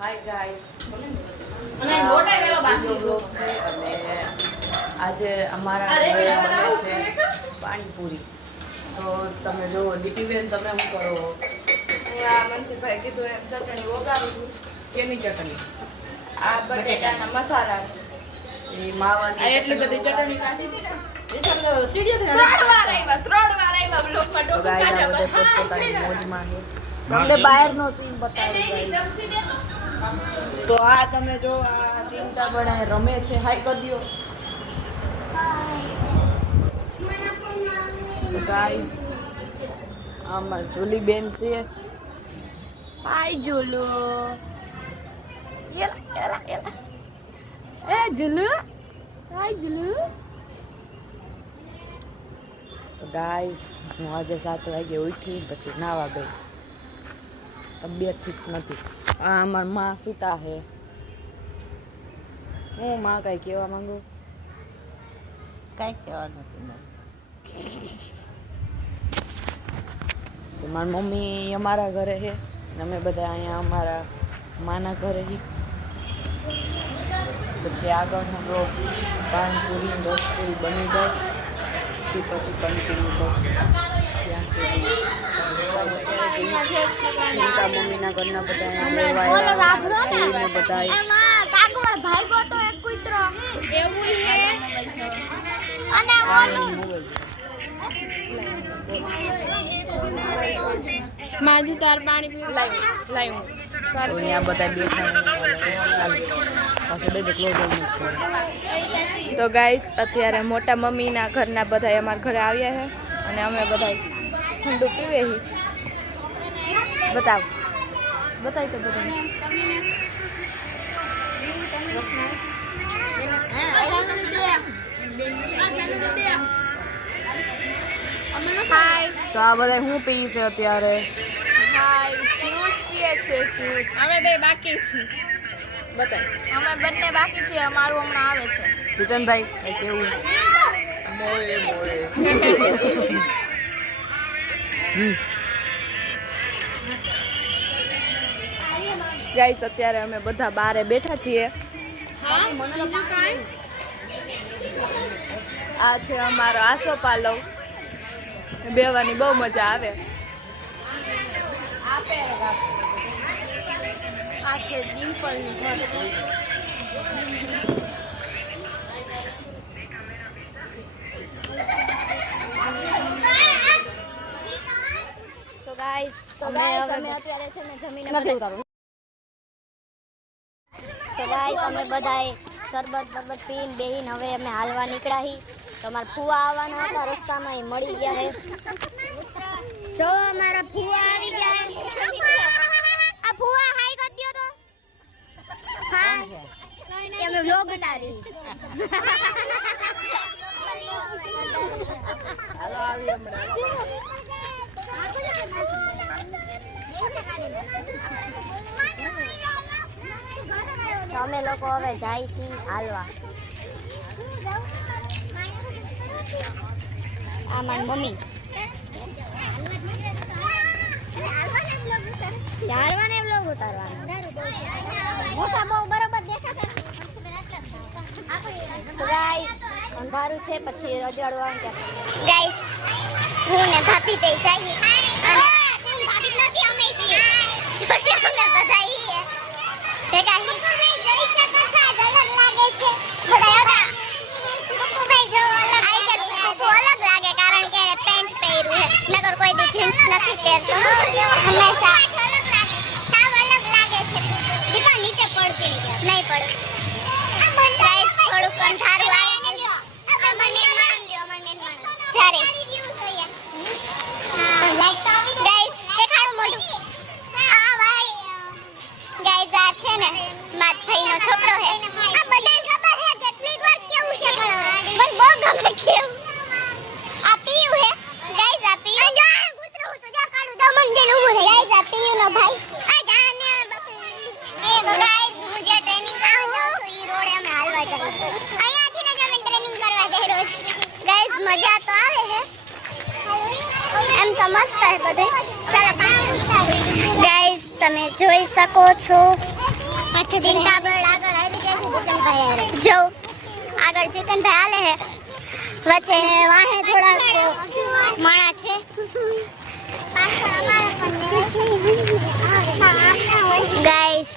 Hi guys અને લોટા વેલો બાકી બ્લોગ છે અને આજે અમારા ઘરે બને છે પાણીપુરી. તો તમે જો દીપીબેન તમે શું કરો? આ મનસીભાઈ કીધું એમ ચટણી વઘારું છું. કેની ચટણી? આ બટેટાના મસાલા એ માવાની આ એટલી બધી ચટણી કાઢી હતી ને એ સર સીડીઓ ત્રણ વાર આવ્યા બ્લોકમાં તો ડોકું ગાઈસ આ બધે પોતપોતાની મોજમાં છે. તમને બહારનો સીન બતાવી ગાઈસ. ચમચી દે તો આ તમે જો આ તીનતા બને રમે છે. હાય કરી દો. So guys, અમાર જુલી બેન છે. હાય જુલુ. એલા. એ જુલુ. હાય જુલુ. So guys, હું આજે 7 વાગે ઉઠી પછી નાવા ગઈ. તબિયત ઠીક નથી. આ અમાર માં સુતા હે. હું માં કઈ કહેવા માંગુ? કઈ કહેવા નથી તો મારી મમ્મી અમારા ઘરે છે અને અમે બધા અહીંયા અમારા માના ઘરે છીએ. પછી આગળનો બ્લોગ પાણીપુરી દોસ્તપુરી બની જાય તે પછી કન્ટિન્યુ કરશું. ત્યાં સુધી મમ્મીના ઘરના બધા અહીંયા બધા માજુ તાર પાણી પીવું લાઈ અહીંયા બધા બેઠા પાછું બે તો ગાઈસ અત્યારે મોટા મમ્મીના ઘરના બધા અમારા ઘરે આવ્યા છે અને અમે બધા ઠંડુ પીવે હી. બતાવ તો બધા તો આ બધા હું પી છે અત્યારે? અમે બે બાકી છીએ. બતાય અમે બંને બાકી છીએ. અમારું હમણાં આવે છે. જીતનભાઈ કઈ કેવું? ગાઈસ અત્યારે અમે બધા બારે બેઠા છીએ. આ છે અમારો આસો પાલવ. બેવાની બહુ મજા આવે. આ છે ડિમ્પલનું ઘર. તો ગાઈસ અમે અત્યારે છે ને જમીને નથી ઉતારું. તો ગાઈસ અમે બધાએ શરબત પીને બેહીને હવે અમે હાલવા નીકળ્યા હી. તમારા ફુવા આવવાના હતા રસ્તામાં, એ મળી ગયા હે. જો અમારા ફુવા આવી ગયા હે. આ ફુવા હાઈ કરી દ્યો તો. હા કે અમે વ્લોગ ઉતારી. હાલો આવી હમણાં. તો અમે લોકો હવે જાય છીએ હાલવા. આ મારી મમ્મી હાલવાને બ્લોગ ઉતારવાનો. મોટા બહુ બરોબર દેખાતા. ગાઈસ અંધારું છે પછી રજવાડવાનું કે ગાઈસ હું ને ભાભી તે જઈએ. તું ભાભી નથી અમે છીએ. તો કે અમે બધા છીએ. તે કાઈ જઈ શકે છે અલગ લાગે છે. બધા હતા કુકુભાઈ જો અલગ લાગે કારણ કે એને પેન્ટ પહેર્યું છે. નકર કોઈ દી જીન્સ નથી પહેરતો. હંમેશા સાવ અલગ લાગે છે. દીપા નીચે પડતી નહીં પડે. ગાઈસ થોડુંક અંધારું આવી ગયું. મને માન દો ત્યારે ગાઈસ દેખાડું મોઢું. આ ભાઈ ગાઈસ આ છે ને મારા ભાઈનો છોકરો છે. આ બધાને ખબર છે કેટલીક વાર કેવું છે પણ મને બહુ ગમે કેવું. આ પીયું છે ગાઈસ. આ પીયું જો કૂતરો તો જો કાળું દમન જેને ઊભું છે. ગાઈસ આ પીયું નો ભાઈ આ જાને એ ગાઈસ હું જે ટ્રેનિંગ કરું છું ઈ રોડે અમે હાલવા જઈએ. અહીંયાથી ને જ અમે ટ્રેનિંગ કરવા જઈ રોજ. ગાઈસ મજા તો આવે છે. એમ તો મસ્ત છે બધું. ચાલો ગાઈસ તમે જોઈ શકો છો પાછળ ટીંટાબળ આગળ આવી ગયા છે જીતનભાઈ જો આગળ જીતનભાઈ હાલે છે વચ્ચે વાહે થોડા માણા છે ગાઈસ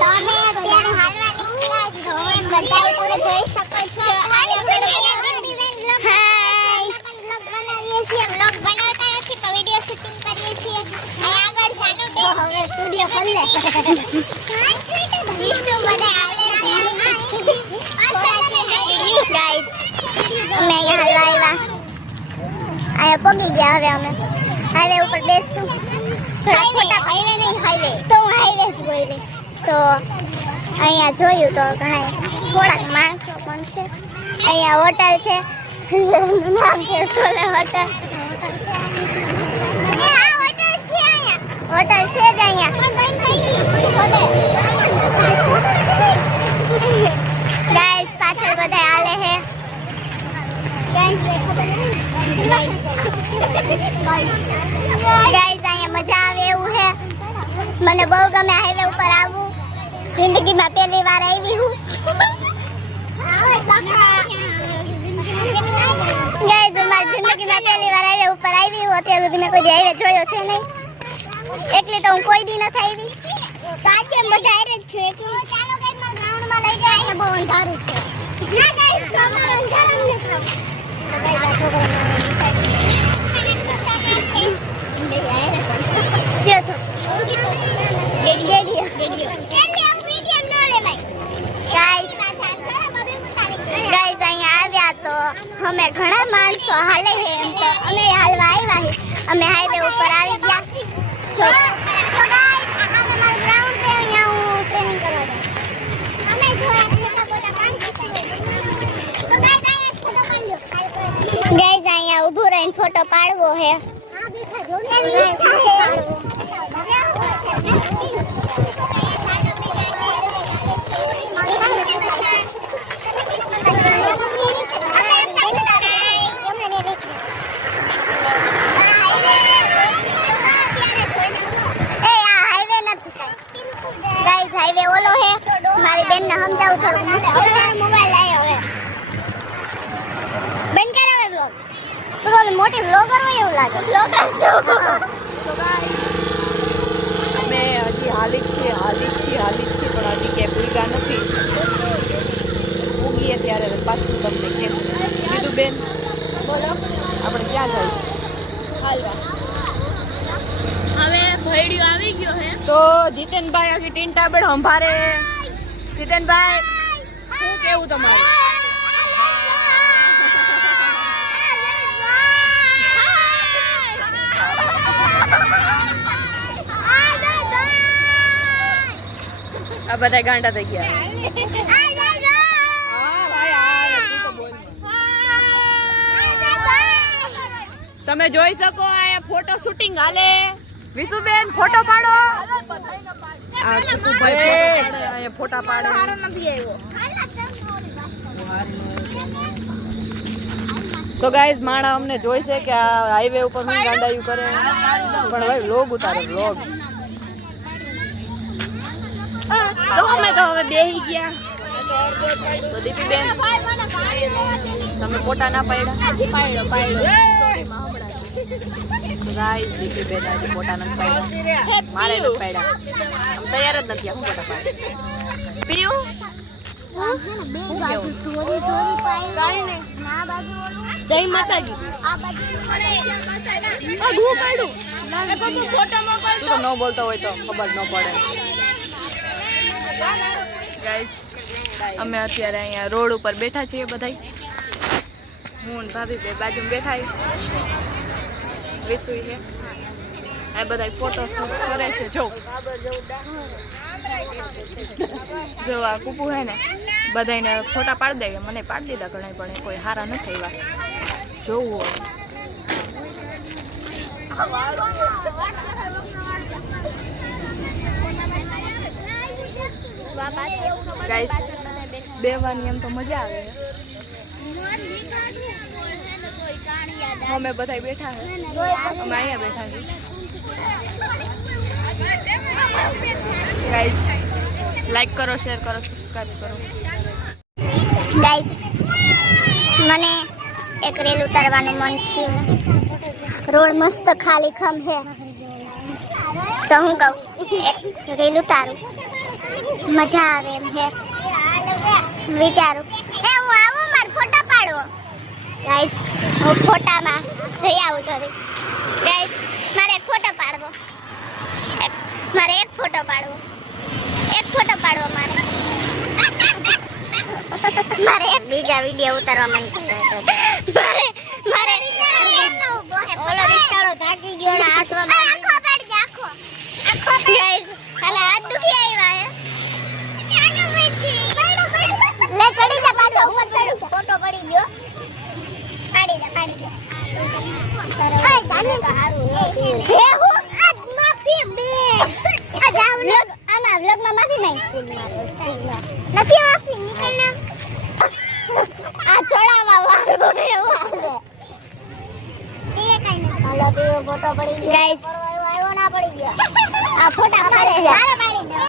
તમે અત્યારે હાલવા નીકળ્યા છો એમ બધા તમે જોઈ શકો છો વ્લોગ બનાવતા નથી તો વિડિયો શૂટિંગ કરીએ છીએ અહીં આગળ ચાલો બે હવે સ્ટુડિયો ખોલી લે વિશ્વ બધા આવે છે ગાઈસ અમે અહીંયા હાલવા આવ્યા પગી ગયા હવે અમે હાઈવે ઉપર બેસશું હાઈવે નહીં હાઈવે તો હું હાઈવે જ બોલી તો અહીંયા જોયું તો ઘણા થોડાક માણસો પણ છે અહીંયા હોટલ છે નામ છે સોલે હોટલ હોટલ છે જ અહીંયા ગાઈસ પાછળ બધા હાલે છે ગાઈસ અહીંયા મજા આવે એવું છે મને બહુ ગમે હાઈવે ઉપર આવવું જિંદગીમાં પહેલી વાર આવી હું ગાઈસ મારી જિંદગીમાં પહેલી વાર હાઈવે ઉપર આવી હું અત્યાર સુધી મેં કોઈ હાઈવે જોયો છે નહીં એકલી તો હું કોઈ દી નથી આવી આજે મજા આવી જ છું એકલી ચાલો ગાઈસ મારા ગ્રાઉન્ડમાં લઈ જાય છે બહુ અંધારું છે ના ગાઈસ ગ્રાઉન્ડમાં અંધારું નથી ક્યાં છો ગાઈસ અહીંયા આવ્યા તો અમે ઘણા માણસો હાલે છે એમ તો અમે હાલવા આવ્યા છે અમે હાઈવે ઉપર આવી ગયા છો ગાઈસ અહીંયા ઊભું રહીને ફોટો પાડવો છે હાઈવે ઓલો હે મારી બેન ને સમજાવું થોડું મોબાઈલ આવ્યો હવે બેન કરાવે વ્લોગ તો તમે મોટી વ્લોગર હોય એવું લાગે વ્લોગર અમે હજી હાલી જ છીએ પણ હજી ક્યાંય ભૂલ્યા નથી ઉગીએ ત્યારે પાછું તમને કેમ કીધું બેન બોલો આપણે ક્યાં જઈશું હાલવા હવે ભૈડિયો આવી ગયો હે તો જીતનભાઈ હજી ટીંટાબેડ સંભારે જીતનભાઈ શું કેવું તમારું આ બધા ગાંડા થઈ ગયા તમે જોઈ શકો આ ફોટો શૂટિંગ હાલે વિશુબેન ફોટો પાડો આ કુકુભાઈ ફોટા પાડે સો ગાઈઝ માણા અમને જોઈ છે કે આ હાઈવે ઉપર હું ગાંડાયું કરે પણ ભાઈ વ્લોગ ઉતારે વ્લોગ તો અમે તો હવે બેહી ગયા તો દીપીબેન તમે ફોટા ના પાડ્યા ગાઈસ દીપીબેન આજે ફોટા નથી પાડ્યા મારે નથી પાડ્યા આમ તૈયાર જ નથી હું ફોટા પાડ્યા પીયું જય માતાજી તું ન બોલતો હોય તો ખબર ન પડે ગાઈસ અમે અત્યારે અહીંયા રોડ ઉપર બેઠા છીએ બધાય હું ભાભી બે બાજુમાં બેઠા વિસુ છે આ બધા ફોટો શૂટ કરે છે જો આ કુપુ હે ને બધાને ફોટા પાડી દે મને પાડી દીધા ઘણા પણ કોઈ હારા નથી આવ્યા જોવું ગાઈસ બેવાની એમ તો મજા આવે અમે બધા બેઠા છે અમે અહીંયા બેઠા છીએ ગાઈસ લાઈક કરો શેર કરો સબસ્ક્રાઇબ કરો ગાઈસ મને એક રેલ ઉતારવાનું મન થયું રોડ મસ્ત ખાલી ખમ છે તો હું કહું એક રેલ ઉતારું મજા આવે એમ છે વિચારું એ હું આવું મારે ફોટા પાડવો ગાઈસ હું ફોટામાં જઈ આવું છું ગાઈસ મારે એક ફોટો પાડવો મારે એક ફોટો પાડવો મારે એક બીજા વિડિયો ઉતારવા મન મારે ઓલો બિચારો થાકી ગયો ને હાથમાં આખો પડ જાખો ગાઈસ હાલા હાથ દુખી આવ્યા હે લે ચડી જા પાછો ઉપર ચડી ફોટો પડી ગયો પાડી દે આ જાને તો હારું હે હું આ માફી બે આ જાવ ને આમાં વ્લોગમાં માફી માંગી નથી માફી નીકળના આ છોડામાં વારો એવો હાલે એ કઈ ન હાલો તો ફોટો પડી ગયો ગાઈસ આવ્યો ના પડી ગયો આ ફોટા પાડે